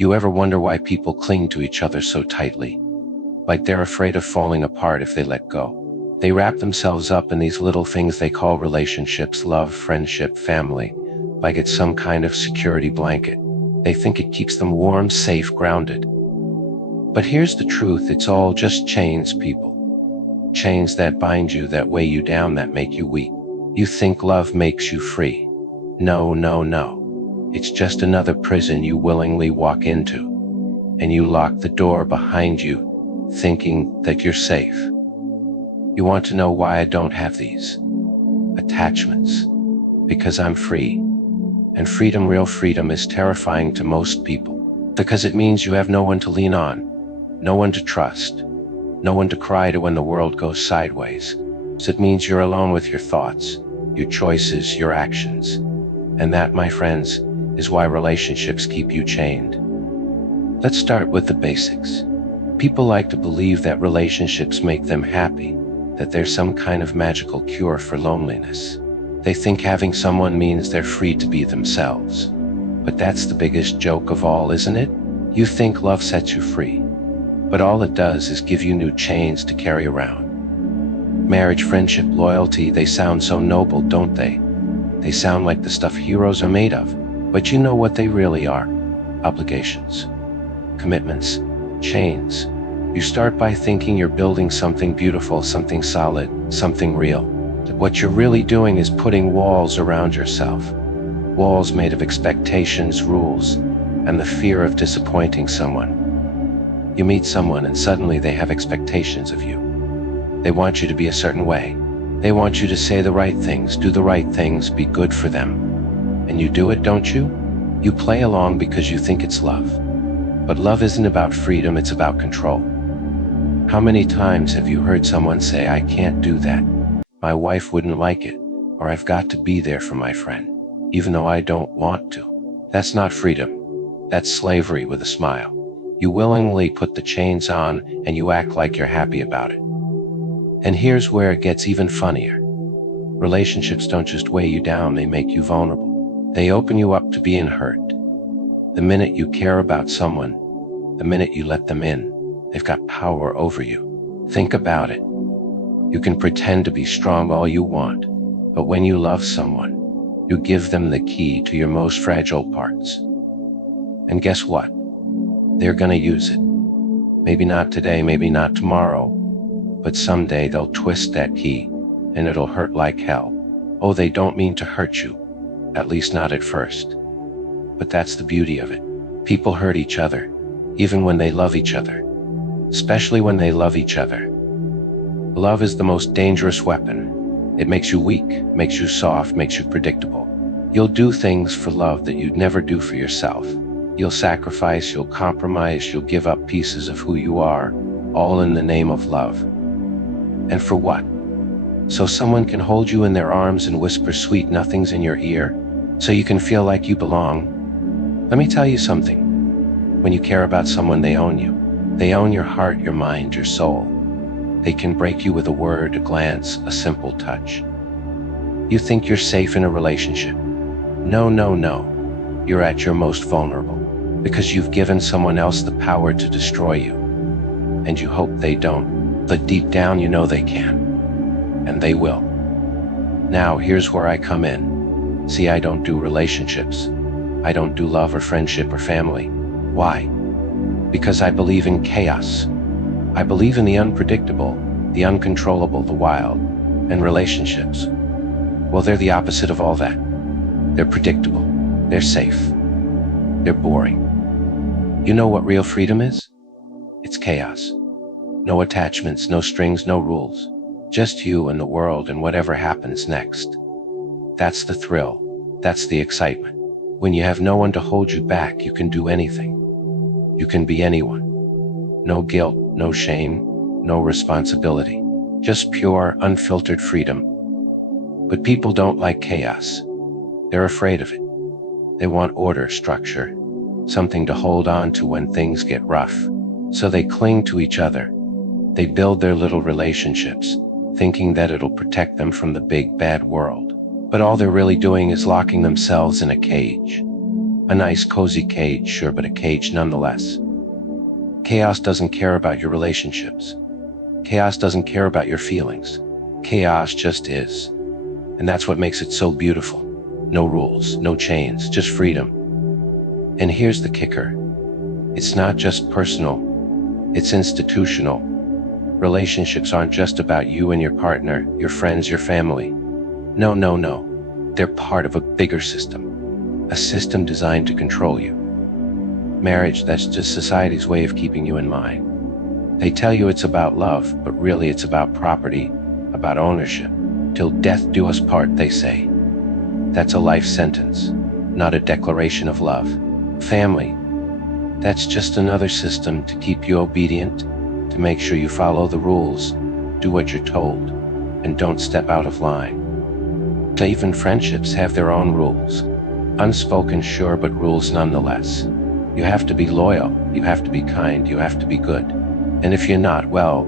You ever wonder why people cling to each other so tightly? Like they're afraid of falling apart if they let go. They wrap themselves up in these little things they call relationships, love, friendship, family, like it's some kind of security blanket. They think it keeps them warm, safe, grounded. But here's the truth, it's all just chains, people. Chains that bind you, that weigh you down, that make you weak. You think love makes you free. No, no, no. It's just another prison you willingly walk into, and you lock the door behind you, thinking that you're safe. You want to know why I don't have these attachments? Because I'm free. And freedom, real freedom, is terrifying to most people, because it means you have no one to lean on, no one to trust, no one to cry to when the world goes sideways. So it means you're alone with your thoughts, your choices, your actions. And that, my friends, is why relationships keep you chained. Let's start with the basics. People like to believe that relationships make them happy, that there's some kind of magical cure for loneliness. They think having someone means they're free to be themselves. But that's the biggest joke of all, isn't it? You think love sets you free, but all it does is give you new chains to carry around. Marriage, friendship, loyalty, they sound so noble, don't they? They sound like the stuff heroes are made of. But you know what they really are? Obligations, commitments, chains. You start by thinking you're building something beautiful, something solid, something real. But what you're really doing is putting walls around yourself. Walls made of expectations, rules, and the fear of disappointing someone. You meet someone and suddenly they have expectations of you. They want you to be a certain way. They want you to say the right things, do the right things, be good for them. And you do it, don't you? You play along because you think it's love. But love isn't about freedom, it's about control. How many times have you heard someone say, I can't do that. My wife wouldn't like it, or I've got to be there for my friend, even though I don't want to. That's not freedom. That's slavery with a smile. You willingly put the chains on and you act like you're happy about it. And here's where it gets even funnier. Relationships don't just weigh you down, they make you vulnerable. They open you up to being hurt. The minute you care about someone, the minute you let them in, they've got power over you. Think about it. You can pretend to be strong all you want, but when you love someone, you give them the key to your most fragile parts. And guess what? They're gonna use it. Maybe not today, maybe not tomorrow, but someday they'll twist that key, and it'll hurt like hell. Oh, they don't mean to hurt you, at least not at first. But that's the beauty of it. People hurt each other, even when they love each other. Especially when they love each other. Love is the most dangerous weapon. It makes you weak, makes you soft, makes you predictable. You'll do things for love that you'd never do for yourself. You'll sacrifice, you'll compromise, you'll give up pieces of who you are, all in the name of love. And for what? So someone can hold you in their arms and whisper sweet nothings in your ear, so you can feel like you belong. Let me tell you something. When you care about someone, they own you. They own your heart, your mind, your soul. They can break you with a word, a glance, a simple touch. You think you're safe in a relationship. No, no, no. You're at your most vulnerable, because you've given someone else the power to destroy you. And you hope they don't. But deep down you know they can. And they will. Now here's where I come in. See, I don't do relationships. I don't do love or friendship or family. Why? Because I believe in chaos. I believe in the unpredictable, the uncontrollable, the wild. And relationships, well, they're the opposite of all that. They're predictable. They're safe. They're boring. You know what real freedom is? It's chaos. No attachments, no strings, no rules. Just you and the world and whatever happens next. That's the thrill. That's the excitement. When you have no one to hold you back, you can do anything. You can be anyone. No guilt, no shame, no responsibility. Just pure, unfiltered freedom. But people don't like chaos. They're afraid of it. They want order, structure, something to hold on to when things get rough. So they cling to each other. They build their little relationships, thinking that it'll protect them from the big bad world. But all they're really doing is locking themselves in a cage. A nice cozy cage, sure, but a cage nonetheless. Chaos doesn't care about your relationships. Chaos doesn't care about your feelings. Chaos just is. And that's what makes it so beautiful. No rules, no chains, just freedom. And here's the kicker. It's not just personal, it's institutional. Relationships aren't just about you and your partner, your friends, your family. No, no, no. They're part of a bigger system. A system designed to control you. Marriage, that's just society's way of keeping you in mind. They tell you it's about love, but really it's about property, about ownership. Till death do us part, they say. That's a life sentence, not a declaration of love. Family, that's just another system to keep you obedient, to make sure you follow the rules, do what you're told, and don't step out of line. Even friendships have their own rules. Unspoken, sure, but rules nonetheless. You have to be loyal, you have to be kind, you have to be good. And if you're not, well,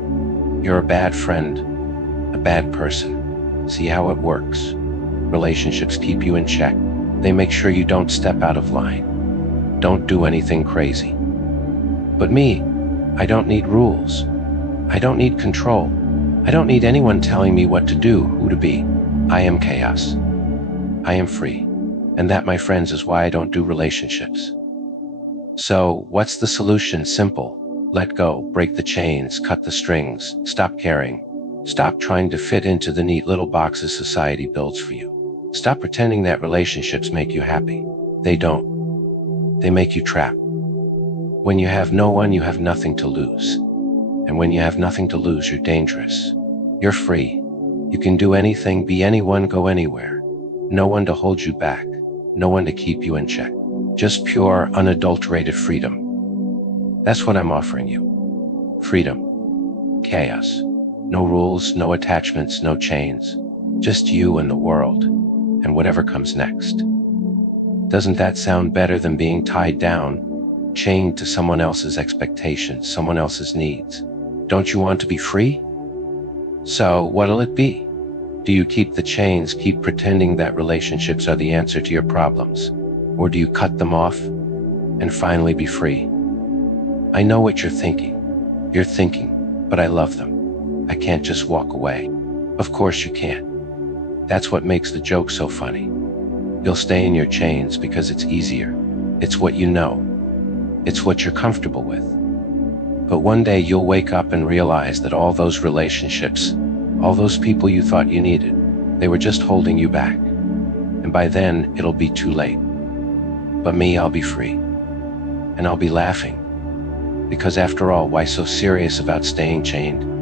you're a bad friend, a bad person. See how it works. Relationships keep you in check. They make sure you don't step out of line. Don't do anything crazy. But me, I don't need rules. I don't need control. I don't need anyone telling me what to do, who to be. I am chaos. I am free. And that, my friends, is why I don't do relationships. So, what's the solution? Simple. Let go, break the chains, cut the strings, stop caring. Stop trying to fit into the neat little boxes society builds for you. Stop pretending that relationships make you happy. They don't. They make you trapped. When you have no one, you have nothing to lose. And when you have nothing to lose, you're dangerous. You're free. You can do anything, be anyone, go anywhere. No one to hold you back. No one to keep you in check. Just pure, unadulterated freedom. That's what I'm offering you. Freedom. Chaos. No rules, no attachments, no chains. Just you and the world, and whatever comes next. Doesn't that sound better than being tied down, chained to someone else's expectations, someone else's needs? Don't you want to be free? So, what'll it be? Do you keep the chains, keep pretending that relationships are the answer to your problems? Or do you cut them off and finally be free? I know what you're thinking. You're thinking, but I love them. I can't just walk away. Of course you can't. That's what makes the joke so funny. You'll stay in your chains because it's easier. It's what you know. It's what you're comfortable with. But one day you'll wake up and realize that all those relationships, all those people you thought you needed, they were just holding you back. And by then, it'll be too late. But me, I'll be free. And I'll be laughing. Because after all, why so serious about staying chained?